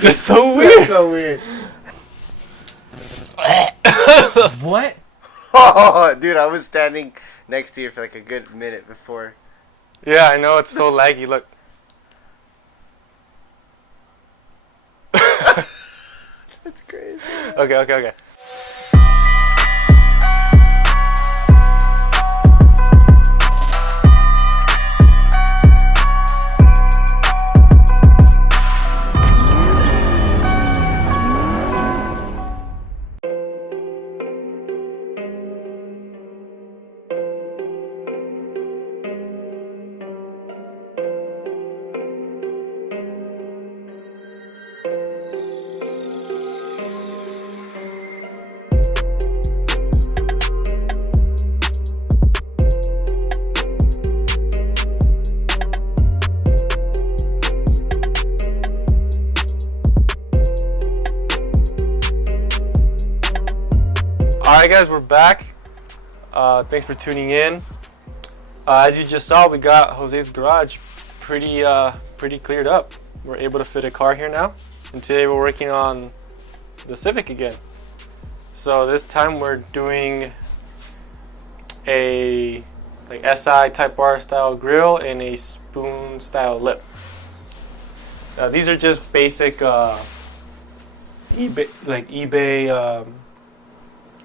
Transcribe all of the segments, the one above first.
That's so weird. That's so weird. What? Oh, dude, I was standing next to you for like a good minute before. Yeah, I know, it's so laggy. Look. That's crazy. Okay. Alright guys, we're back. Thanks for tuning in. As you just saw, we got Jose's garage pretty cleared up. We're able to fit a car here now. And today we're working on the Civic again. So this time we're doing a SI Type R style grill and a spoon style lip. These are just basic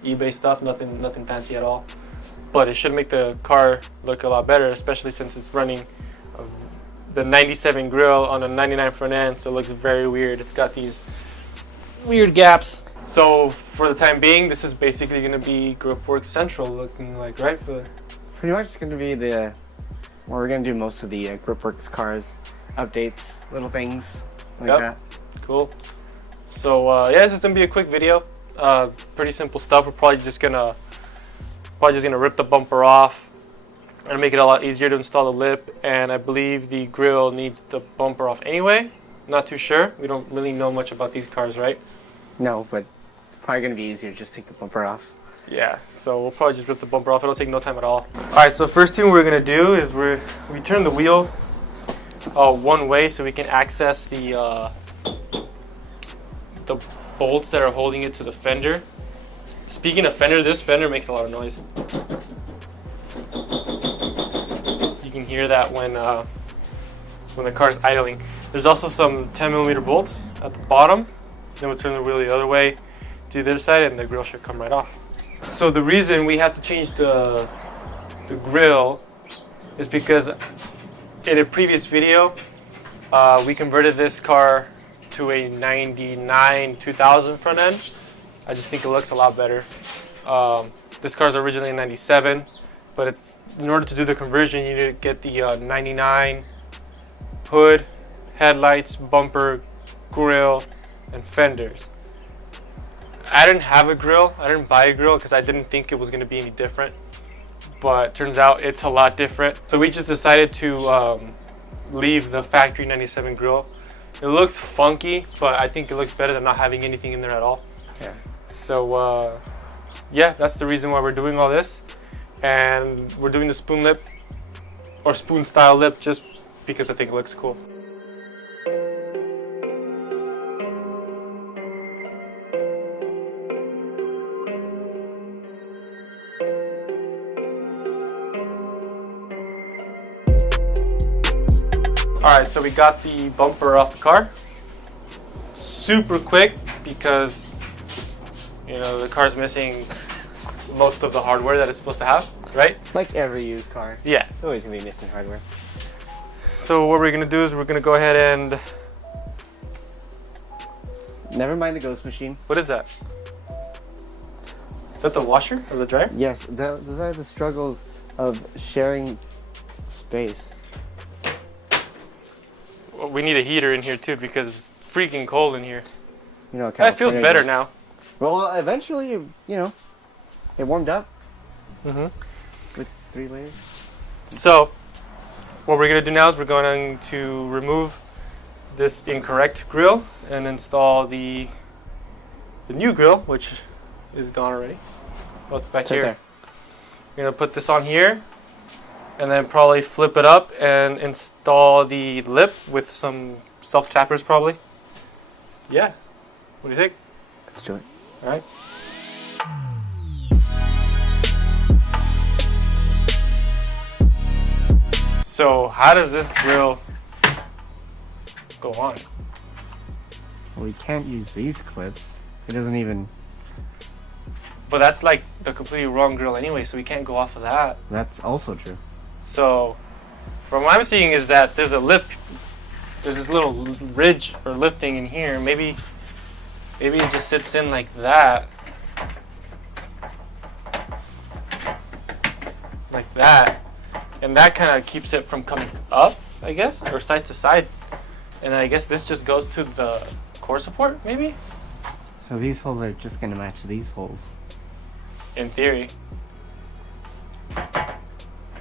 eBay stuff, nothing fancy at all, but it should make the car look a lot better, especially since it's running the 97 grill on a 99 front end, so it looks very weird. It's got these weird gaps. So for the time being, this is basically going to be Gripworkz Central looking like, right? Pretty much it's going to be where we're going to do most of the Gripworkz cars, updates, little things like that. Cool. So yeah, this is going to be a quick video. Pretty simple stuff. We're probably just gonna rip the bumper off and make it a lot easier to install the lip. And I believe the grill needs the bumper off anyway. Not too sure. We don't really know much about these cars, right? No, but it's probably gonna be easier to just take the bumper off. Yeah. So we'll probably just rip the bumper off. It'll take no time at all. All right. So first thing we're gonna do is we turn the wheel one way so we can access the bolts that are holding it to the fender. Speaking of fender, this fender makes a lot of noise. You can hear that when the car's idling. There's also some 10mm bolts at the bottom. Then we'll turn the wheel the other way to the other side and the grill should come right off. So the reason we have to change the grill is because in a previous video we converted this car to a 99 2000 front end. I just think it looks a lot better. This car is originally a 97, but in order to do the conversion, you need to get the 99 hood, headlights, bumper, grill, and fenders. I didn't have a grill. I didn't buy a grill because I didn't think it was going to be any different, but turns out it's a lot different. So we just decided to leave the factory 97 grill. It looks funky, but I think it looks better than not having anything in there at all. Yeah. So yeah, that's the reason why we're doing all this. And we're doing the spoon lip, or spoon style lip, just because I think it looks cool. Alright, so we got the bumper off the car. Super quick because, you know, the car's missing most of the hardware that it's supposed to have, right? Like every used car. Yeah. It's always going to be missing hardware. So what we're going to do is we're going to go ahead and... Never mind the ghost machine. What is that? Is that the washer or the dryer? Yes, those are the struggles of sharing space. Well, we need a heater in here too because it's freaking cold in here. You know, That feels better now. Well, eventually, you know, it warmed up. Mm-hmm. With 3 layers. So, what we're going to do now is we're going to remove this incorrect grill and install the new grill, which is gone already. Oh, it's back It's right here. there. We're going to put this on here, and then probably flip it up and install the lip with some self-tappers probably. Yeah. What do you think? Let's do it. All right. So how does this grill go on? Well, we can't use these clips. It doesn't even... But that's like the completely wrong grill anyway, so we can't go off of that. That's also true. So from what I'm seeing is that there's a lip, there's this little ridge or lip thing in here. Maybe it just sits in like that. Like that. And that kind of keeps it from coming up, I guess, or side to side. And I guess this just goes to the core support, maybe? So these holes are just going to match these holes. In theory. I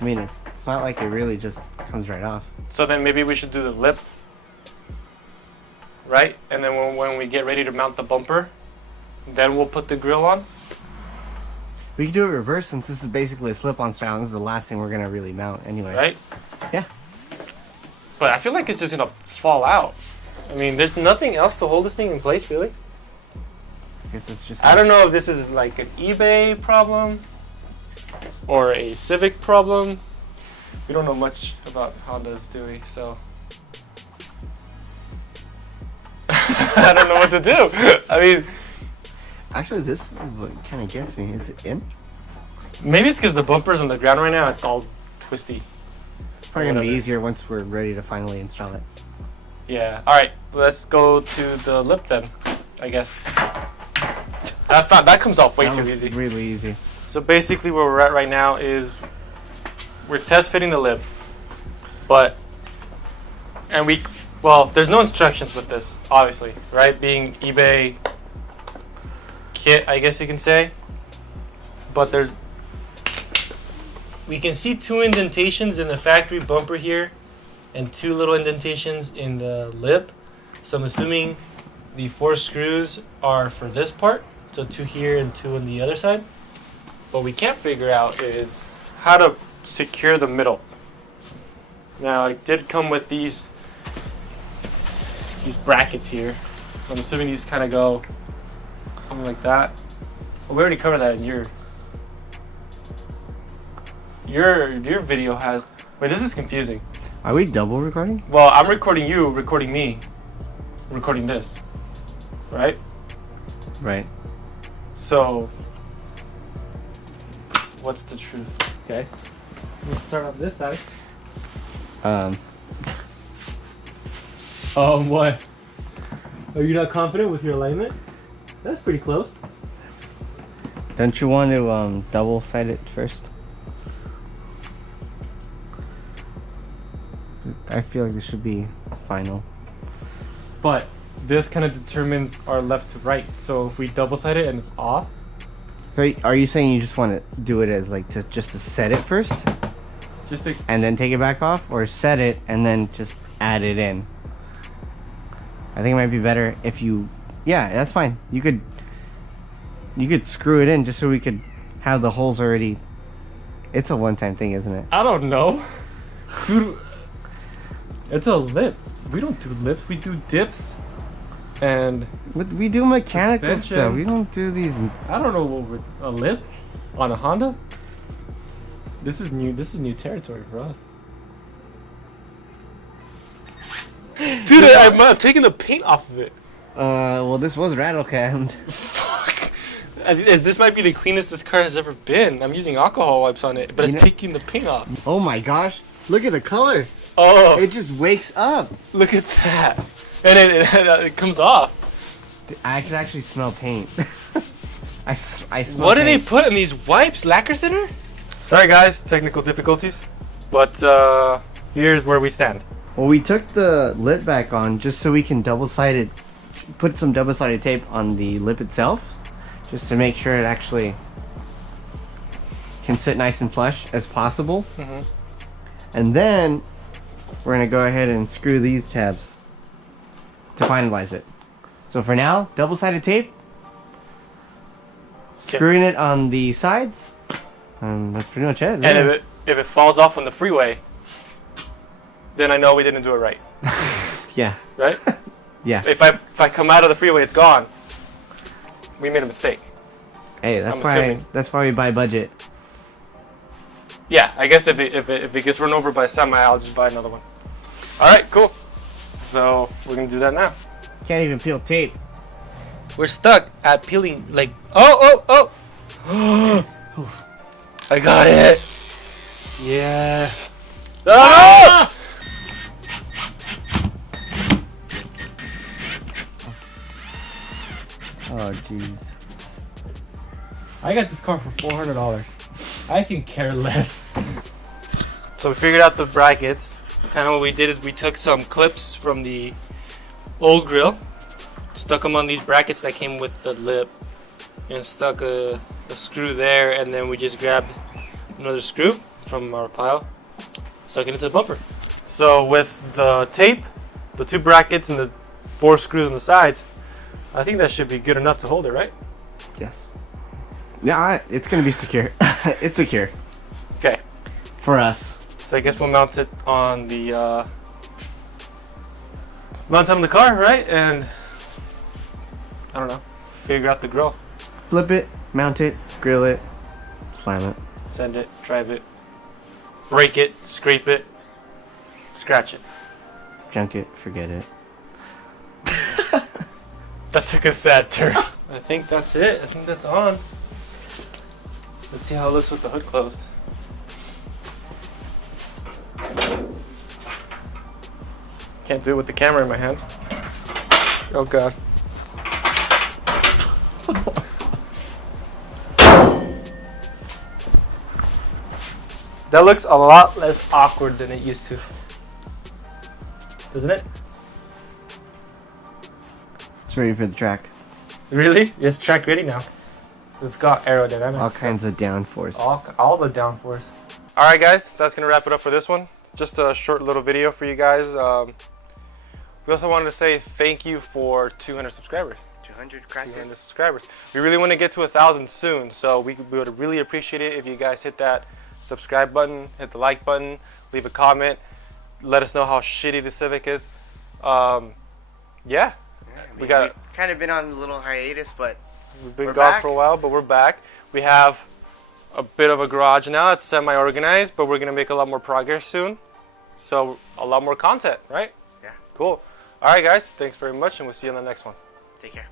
mean, it's not like it really just comes right off. So then maybe we should do the lip, right? And then when we get ready to mount the bumper, then we'll put the grill on. We can do it reverse since this is basically a slip-on style. This is the last thing we're going to really mount anyway. Right? Yeah. But I feel like it's just going to fall out. I mean, there's nothing else to hold this thing in place, really. I guess it's just... I don't know if this is like an eBay problem or a Civic problem. We don't know much about Hondas, do we? So I don't know what to do. I mean, actually, this is what kind of gets me. Is it in? maybe it's because the bumper's on the ground right now. It's all twisty. It's probably going to be Whatever. easier once we're ready to finally install it. Yeah. All right. Let's go to the lip then, I guess. I found that comes off way That too was easy. really easy. So basically where we're at right now is we're test fitting the lip, well, there's no instructions with this, obviously, right? Being eBay kit, I guess you can say. But we can see 2 indentations in the factory bumper here and 2 little indentations in the lip. So I'm assuming the 4 screws are for this part. So 2 here and 2 on the other side. What we can't figure out is how to secure the middle. Now it did come with these brackets here. So I'm assuming these kind of go something like that. Well, we already covered that in your video has. Wait, this is confusing. Are we double recording? Well, I'm recording you, recording me, recording this, right? Right. So, what's the truth? Okay. Let's start on this side. What? Are you not confident with your alignment? That's pretty close. Don't you want to double side it first? I feel like this should be final. But this kind of determines our left to right. So if we double side it and it's off. So are you saying you just want to do it as like just to set it first? Just to, And then take it back off? Or set it and then just add it in? I think it might be better if you... Yeah, that's fine. You could screw it in just so we could have the holes already... It's a one-time thing, isn't it? I don't know. Dude, it's a lip. We don't do lips. We do dips. And But we do mechanical suspension. stuff. We don't do these... I don't know what a lip on a Honda. This is new. This is new territory for us. Dude, I'm taking the paint off of it. well, this was rattle cammed. Fuck. This might be the cleanest this car has ever been. I'm using alcohol wipes on it, but it's taking the paint off. Oh my gosh. Look at the color. Oh, It just wakes up. look at that. And it comes off. I could actually smell paint. I smell What do they paint. put in these wipes? Lacquer thinner? Sorry guys, technical difficulties. But here's where we stand. Well, we took the lip back on just so we can double-sided, put some double-sided tape on the lip itself, just to make sure it actually can sit nice and flush as possible. Mm-hmm. And then we're gonna go ahead and screw these tabs to finalize it. So for now, double-sided tape, screwing it on the sides. That's pretty much it. And really. if it falls off on the freeway, then I know we didn't do it right. Yeah. Right? Yeah. If I come out of the freeway, it's gone. We made a mistake. Hey, that's why we buy budget. Yeah, I guess if it gets run over by a semi, I'll just buy another one. All right, cool. So we're gonna do that now. Can't even peel tape. We're stuck at peeling, like, oh. I got it. Yeah. Ah! Oh, jeez. I got this car for $400. I can care less. So we figured out the brackets. Kind of what we did is we took some clips from the old grill, stuck them on these brackets that came with the lip, and stuck a screw there, and then we just grabbed another screw from our pile, stuck it into the bumper. So with the tape, the 2 brackets, and the 4 screws on the sides, I think that should be good enough to hold it, right? Yes. Yeah, it's gonna be secure. It's secure. Okay. For us. So I guess we'll mount it on the car, right? And I don't know, figure out the grill. Flip it, mount it, grill it, slam it. Send it, drive it, break it, scrape it, scratch it. Junk it, forget it. That took a sad turn. I think that's it. I think that's on. Let's see how it looks with the hood closed. Can't do it with the camera in my hand. Oh god. That looks a lot less awkward than it used to. Doesn't it? It's ready for the track. Really? It's track ready now. It's got aerodynamics. All kinds of downforce. All the downforce. All right, guys, that's gonna wrap it up for this one. Just a short little video for you guys. We also wanted to say thank you for 200 subscribers. 200 subscribers. We really want to get to 1,000 soon, so we would really appreciate it if you guys hit that subscribe button, hit the like button, leave a comment, let us know how shitty the Civic is. Yeah, we've kind of been on a little hiatus, but we've been gone for a while, but we're back. We have a bit of a garage now. It's semi-organized, but we're gonna make a lot more progress soon. So a lot more content, right? Yeah. Cool. All right, guys. Thanks very much, and we'll see you on the next one. Take care.